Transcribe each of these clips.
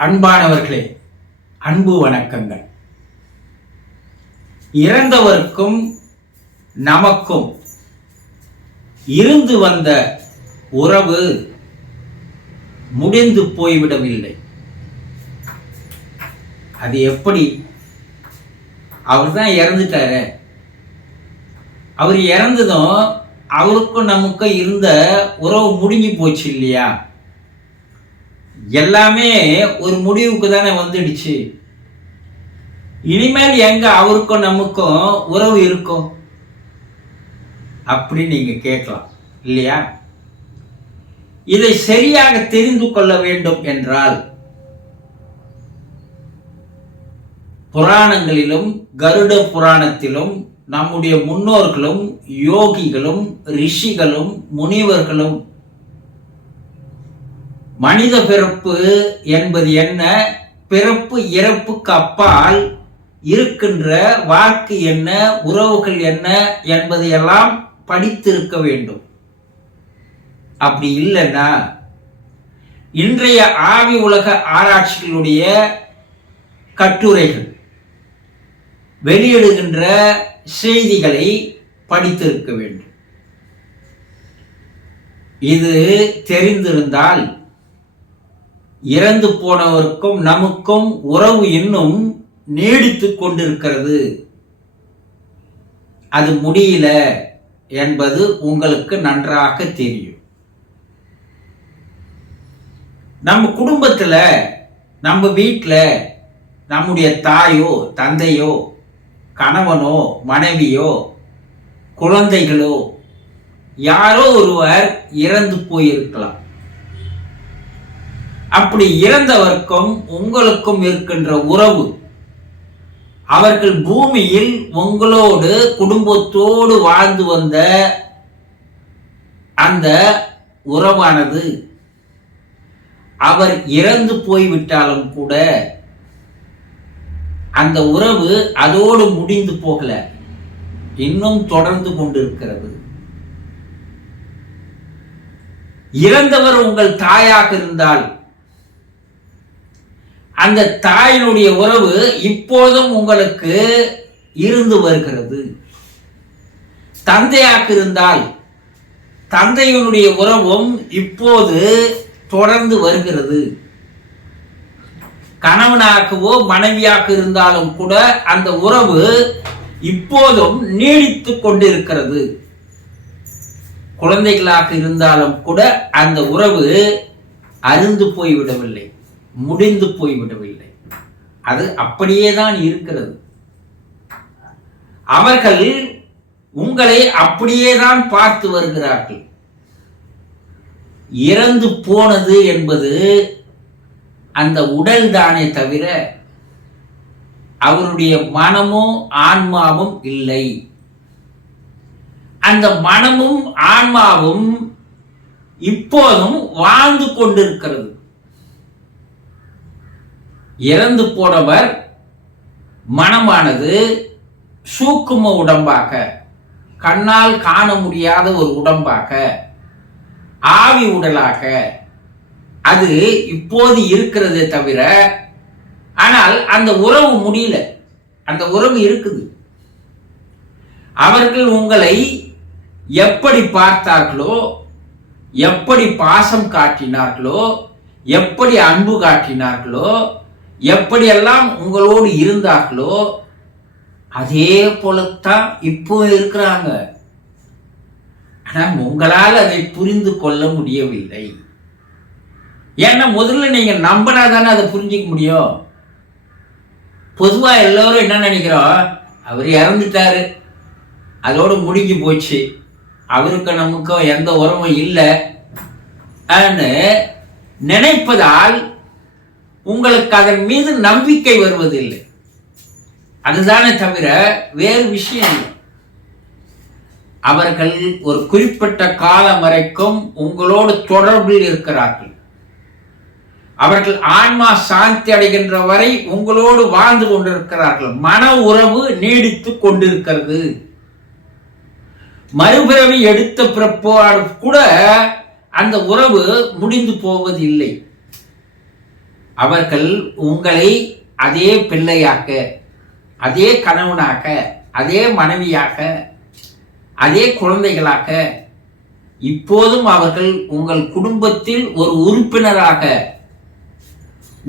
அன்பானவர்களே அன்பு வணக்கங்கள். இறந்தவருக்கும் நமக்கும் இருந்து வந்த உறவு முடிந்து போய்விடவில்லை. அது எப்படி? அவர் தான் இறந்துட்டாரு. அவர் இறந்ததும் அவருக்கும் நமக்கும் இருந்த உறவு முடிஞ்சு போச்சு இல்லையா? எல்லாமே ஒரு முடிவுக்கு தானே வந்துடுச்சு. இனிமேல் எங்க அவருக்கும் நமக்கும் உறவு இருக்கும் அப்படி நீங்க கேட்கலாம். இல்லையா? இதை சரியாக தெரிந்து கொள்ள வேண்டும் என்றால் புராணங்களிலும் கருட புராணத்திலும் நம்முடைய முன்னோர்களும் யோகிகளும் ரிஷிகளும் முனிவர்களும் மனித பிறப்பு என்பது என்ன? பிறப்பு இறப்புக்கு அப்பால் இருக்கின்ற வாழ்க்கை என்ன? உறவுகள் என்ன? என்பதையெல்லாம் படித்திருக்க வேண்டும். அப்படி இல்லைன்னா இன்றைய ஆவி உலக ஆராய்ச்சிகளுடைய கட்டுரைகள் வெளியிடுகின்ற செய்திகளை படித்திருக்க வேண்டும். இது தெரிந்திருந்தால் இறந்து போனவருக்கும் நமக்கும் உறவு இன்னும் நீடித்து கொண்டிருக்கிறது. அது முடியல என்பது உங்களுக்கு நன்றாக தெரியும். நம்ம குடும்பத்தில் நம்ம வீட்டில் நம்முடைய தாயோ தந்தையோ கணவனோ மனைவியோ குழந்தைகளோ யாரோ ஒருவர் இறந்து போயிருக்கலாம். அப்படி இறந்தவர்க்கும் உங்களுக்கும் இருக்கின்ற உறவு. அவர்கள் பூமியில் உங்களோடு குடும்பத்தோடு வாழ்ந்து வந்த அந்த உறவானது. அவர் இறந்து போய்விட்டாலும் கூட அந்த உறவு அதோடு முடிந்து போகல. இன்னும் தொடர்ந்து கொண்டிருக்கிறது. இறந்தவர் உங்கள் தாயாக இருந்தால் அந்த தாயினுடைய உறவு இப்போதும் உங்களுக்கு இருந்து வருகிறது. தந்தையாக இருந்தால் தந்தையினுடைய உறவும் இப்போது தொடர்ந்து வருகிறது. கணவனாகவோ மனைவியாக இருந்தாலும் கூட அந்த உறவு இப்போதும் நீடித்து கொண்டிருக்கிறது. குழந்தைகளாக இருந்தாலும் கூட அந்த உறவு அருந்து போய்விடவில்லை. முடிந்து போய்விடவில்லை. அது அப்படியே தான் இருக்கிறது. அவர்கள் உங்களை அப்படியே தான் பார்த்து வருகிறார்கள். இறந்து போனது என்பது அந்த உடல் தானே தவிர அவருடைய மனமும் ஆன்மாவும் இல்லை. அந்த மனமும் ஆன்மாவும் இப்போதும் வாழ்ந்து கொண்டிருக்கிறது. இறந்து போனவர் மனமானது சூக்கும உடம்பாக கண்ணால் காண முடியாத ஒரு உடம்பாக ஆவி உடலாக அது இப்போது இருக்கிறதே தவிர ஆனால் அந்த உறவு முடியல. அந்த உறவு இருக்குது. அவர்கள் உங்களை எப்படி பார்த்தார்களோ எப்படி பாசம் காட்டினார்களோ எப்படி அன்பு காட்டினார்களோ எப்படியெல்லாம் உங்களோடு இருந்தார்களோ அதே போலத்தான் இப்போ இருக்கிறாங்க. ஆனால் உங்களால் அதை புரிந்து கொள்ள முடியவில்லை. ஏன்னா முதல்ல நீங்கள் நம்பினா தானே அதை புரிஞ்சிக்க முடியும். பொதுவாக எல்லோரும் என்ன நினைக்கிறோம்? அவர் இறந்துட்டாரு. அதோடு முடிஞ்சு போச்சு. அவருக்கு நமக்கும் எந்த உறவும் இல்லை. நினைப்பதால் உங்களுக்கு அதன் மீது நம்பிக்கை வருவதில்லை. அதுதானே தவிர வேறு விஷயம் இல்லை. அவர்கள் ஒரு குறிப்பிட்ட காலம் வரைக்கும் உங்களோடு தொடர்பில் இருக்கிறார்கள். அவர்கள் ஆன்மா சாந்தி அடைகின்ற வரை உங்களோடு வாழ்ந்து கொண்டிருக்கிறார்கள். மன உறவு நீடித்து கொண்டிருக்கிறது. மறுபிறவி எடுத்த பிறப்போடு கூட அந்த உறவு முடிந்து போவதில்லை. அவர்கள் உங்களை அதே பிள்ளையாக்க அதே கணவனாக அதே மனைவியாக அதே குழந்தைகளாக இப்போதும் அவர்கள் உங்கள் குடும்பத்தில் ஒரு உறுப்பினராக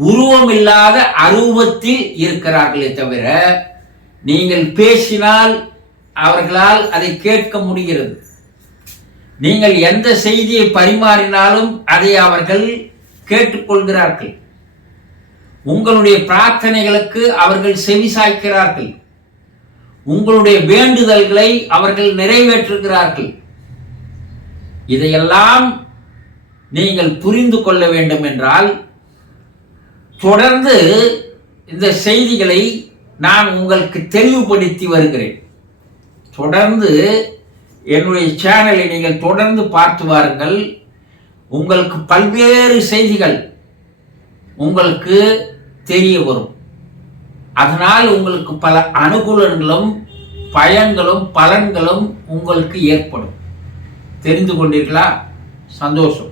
உருவமில்லாத அருவத்தில் இருக்கிறார்களே தவிர நீங்கள் பேசினால் அவர்களால் அதை கேட்க முடிகிறது. நீங்கள் எந்த செய்தியை பரிமாறினாலும் அதை அவர்கள் கேட்டுக்கொள்கிறார்கள். உங்களுடைய பிரார்த்தனைகளுக்கு அவர்கள் செவிசாய்க்கிறார்கள். உங்களுடைய வேண்டுதல்களை அவர்கள் நிறைவேற்றுகிறார்கள். இதையெல்லாம் நீங்கள் புரிந்து கொள்ள வேண்டும் என்றால் தொடர்ந்து இந்த செய்திகளை நான் உங்களுக்கு தெளிவுபடுத்தி வருகிறேன். தொடர்ந்து என்னுடைய சேனலை நீங்கள் தொடர்ந்து பார்த்து வாருங்கள். உங்களுக்கு பல்வேறு செய்திகள் உங்களுக்கு தெரிய வரும். அதனால் உங்களுக்கு பல அனுகூலங்களும் பயன்களும் பலன்களும் உங்களுக்கு ஏற்படும். தெரிந்து கொண்டீர்களா? சந்தோஷம்.